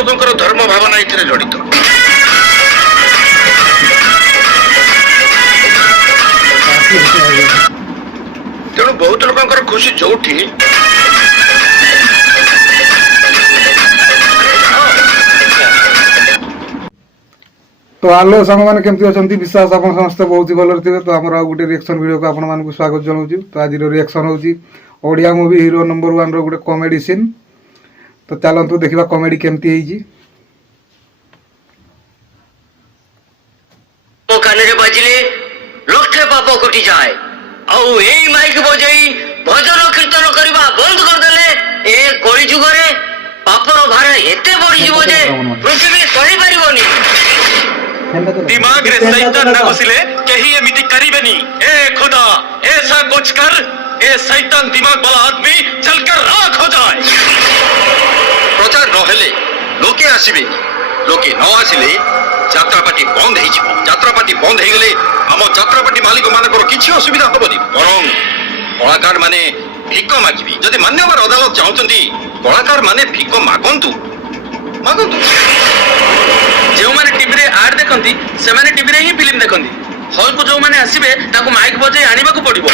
लोकंकर धर्म भावना एथिरे जड़ित। तेणु बहुत लोकंकर खुशी जोठी तो आलो सांग मैंने केमती अच्छा विश्वास आप समस्त बहुत ही भल थे। तो आम गोटे रिएक्शन वीडियो को आपको स्वागत जनाऊँ। तो आज रिएक्शन होची ओडिया मूवी हीरो नंबर 1 रो गोटे कॉमेडी सीन। तो चलतु देखा कॉमेडी केमती है। काନରେ ବାଜିଲେ ଲକ୍ଷେ ପାପ କଟି ଯାଏ। ଆଉ ଏଇ ମାଇକ ବଜେଇ ଭଜନ କୀର୍ତ୍ତନ କରିବା ବନ୍ଦ କରିଦେଲେ ଏ କଳି ଯୁଗରେ ପାପର ଭାର ଏତେ ବଢିଯିବ ଯେ ପୃଥିବୀ ସହି ପାରିବନି। दिमाग रे शैतान न घुसिले कहीं एमिति करिबेनी। ए खुदा ऐसा कुछ कर ए शैतान दिमाग वाला आदमी जलकर राख हो जाए। प्रचार नहेले लोके आसबे, लोके न आसिले यात्रापाटी बंद हो। यात्रापाटी बंद हो गले आम यात्रापाटी मालिक मानकर किसी असुविधा हेनी। बरं कलाकार माने भिक मागिबे। जदि मान्यवर अदालत चाहते कलाकार माने भिक मागंतु मागंतु। जो माने टीवी रे आड देखंती से माने टीवी रे ही फिल्म देखंती। हॉल को जो माने आसीबे ताको माइक बजे आनिबा को पड़िबो।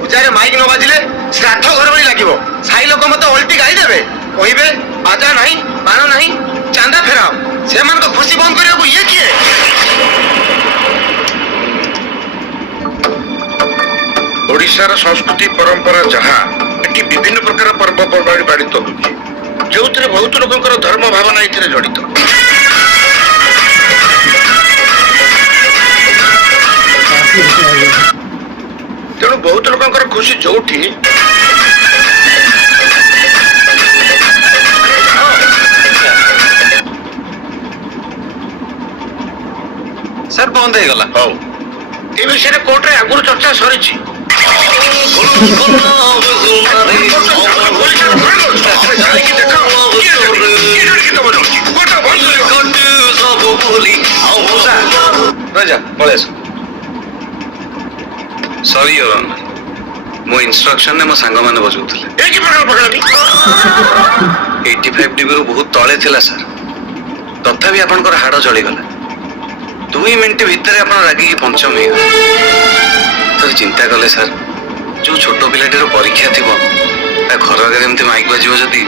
पूजारे माइक न बाजिले श्राद्ध घर भली लागिबो। साई लोक मते उल्टी गाई देबे, कहिबे बाजा नहीं बाण नहीं चांदा फेराओ। से मान को खुशी बंद करियो को ये किए। ओडिशार संस्कृति परंपरा जहाँ एटी विभिन्न प्रकार पर्वपर्वाणी पालित होउछि, जोउतरे बहुत लोकंकर धर्म भावना एथिरे जड़ित। तेणु बहुत लोकंकर खुशी जोठी सर बंद हो गला। हौ ए विषय कोर्ट रे आगुर चर्चा सरिछि। सॉरी योर ऑनर, मो इंस्ट्रक्शन ने मो सांग माने बजौथिले। ए कि प्रकार पकड़ाबी 85 डिग्री रो बहुत तळे थिला सर। तथापि आपनकर हाड़ जळी गला। 2 मिनिट भितर आप रागी पंचम हो तो चिंता कले सर। जो छोट पिलाटीर परीक्षा थी घर आगे एमती माइक बाजो जदि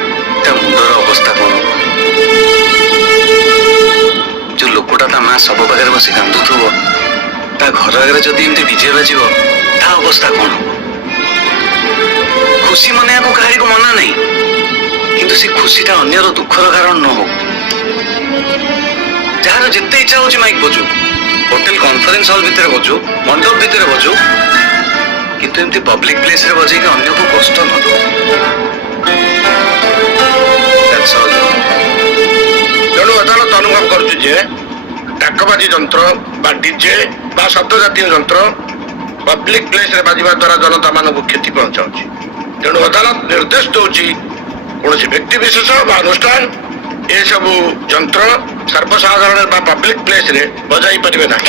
मुंडर अवस्था कौन। जो लोकटा ता माँ सब पाखे बस कांदुव घर आगे जदि एमती विजय बाजो ता अवस्था कौन। खुशी मन को कहारी को मना नहीं, किंतु से खुशीटा अन्यर दुखर कारण न हो। जार जिते इच्छा हो माइक बजू, होटेल कॉन्फ्रेंस हॉल भितर बजू, मंडप भितर बजू, किंतु एमती पब्लिक प्लेस रे बजे के अन्य को कष्ट न दो। That's all. तेणु अदालत अनुभव करुछु जे डाकबाजी यंत्र बा डीजे बा शब्द जातीय यंत्र पब्लिक प्लेस रे बाजिबा द्वारा जनता मानक क्षति पहुंचाउछि। तेणु अदालत निर्देश दउछि कोनोसी व्यक्ति विशेष बा अनुष्ठान ए सब यंत्र सर्वसाधारण बा पब्लिक प्लेस रे बजाई परिबे नाही।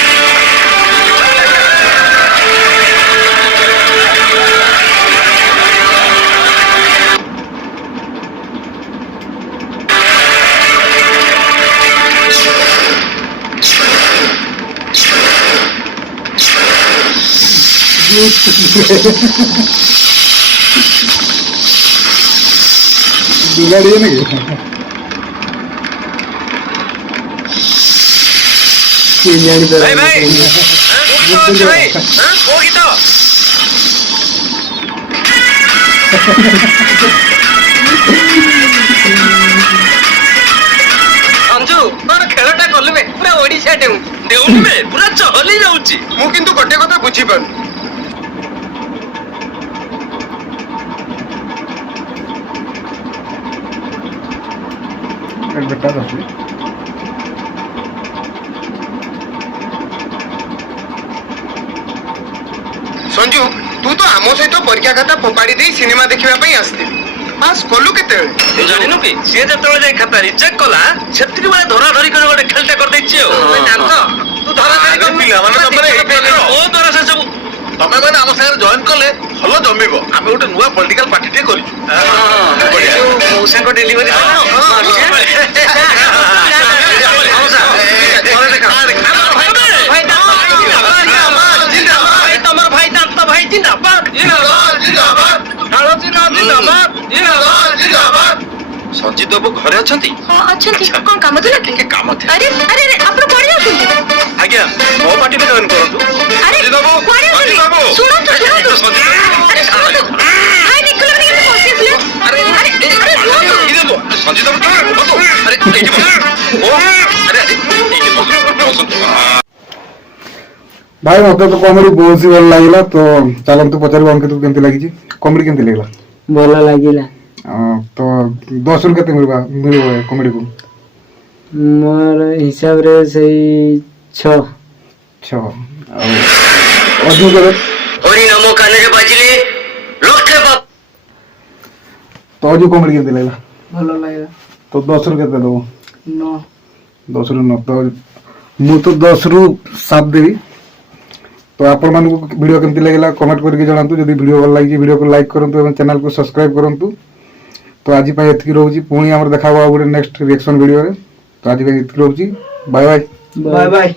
बिगाड़िए ना भाई भाई भाई वो गीत अंजू कौन खेलटा कलबे पूरा ओडिशा देउनबे पूरा चहली जाउची। मु किंतु गोटे कथा बुझी पारु। बेटा रखी संजू तू तो आम सहित परीक्षा खाता फोपाड़ी दे सिनेमा देखा आसती पास कलु केते जानू कि सी जो खाता रिजेक्ट कला से धरा धरी गोटे खेलटा कर तू धरा धरी द्वारा से सब तमें मैंने आम सागर जॉइन कले भल जमिब आम गोटे नुआ पॉलिटिकल पार्टी टे कर मौसा डेलीवरी ସଞ୍ଜିତ ବାବୁ ଘରେ ଅଛନ୍ତି? ଅଛନ୍ତି କଣ କାମ ଥିଲା କି? ଟିକେ କାମ ଥିଲା। ଆରେ ଆରେ ଆରେ ଆପଣ କୁଆଡେ ଯାଉଛନ୍ତି? ଆଜ୍ଞା ମୋ ପାର୍ଟିରେ ଜଏନ୍ କରନ୍ତୁ। ଆରେ ସଞ୍ଜିତ ବାବୁ, କୁଆଡେ ସଞ୍ଜିତ ବାବୁ। ଯାଉଛନ୍ତି? ଶୁଣନ୍ତୁ ଆରେ, ଶୁଣନ୍ତୁ ସଞ୍ଜିତ ବାବୁ। ଆରେ ଶୁଣନ୍ତୁ ଭାଇ ନିକଲ ଭାଇ କେମିତି ବସି ଆସିଲେ? ଆରେ ଆରେ ଶୁଣନ୍ତୁ ସଞ୍ଜିତ ବାବୁ ଟିକେ ବସୁ। ଆରେ ଏଇଠି ବସୁ। ଓ ଆରେ ଏଇଠି ବସନ୍ତୁ। ଭାଇ ମତେ ତ କମେଡି ବହୁତ ହି ଭଲ ଲାଗିଲା, ତ ଚାଲନ୍ତୁ ପଚାରିବା ଅଙ୍କିତକୁ କେମିତି ଲାଗିଛି, କମେଡି କେମିତି ଲାଗିଲା? ଭଲ ଲାଗିଲା। ତ 10 ରୁ କେତେ ମିଳିବ କମେଡିକୁ? ମୋର ହିସାବରେ ସେଇ 6। 6। ଆଉ ଅଜୁ କେବେ? ହରି ନାମ କାନରେ ବାଜିଲେ ଲକ୍ଷେ ପାପ। ତ ଅଜୁ କମେଡି କେମିତି ଲାଗିଲା? ଭଲ ଲାଗିଲା। ତ 10 ରୁ କେତେ ଦେବ? 9। 10 ରୁ 9। ତ ମୁଁ ତ 10 ରୁ 7 ଦେବି। ତ ଆପଣମାନଙ୍କୁ ଭିଡ଼ିଓ କେମିତି ଲାଗିଲା କମେଣ୍ଟ କରିକି ଜଣାନ୍ତୁ। ଯଦି ଭିଡ଼ିଓ ଭଲ ଲାଗିଛି ଭିଡ଼ିଓକୁ ଲାଇକ୍ କରନ୍ତୁ ଏବଂ ଚ୍ୟାନେଲକୁ ସବସ୍କ୍ରାଇବ୍ କରନ୍ତୁ। ତ ଆଜି ପାଇଁ ଏତିକି ରହୁଛି, ପୁଣି ଆମର ଦେଖା ହବ ଆଉ ଗୋଟେ ନେକ୍ସଟ ରିଆକ୍ସନ୍ ଭିଡ଼ିଓରେ। ତ ଆଜି ପାଇଁ ଏତିକି ରହୁଛି, ବାଏ ବାଏ। Bye bye.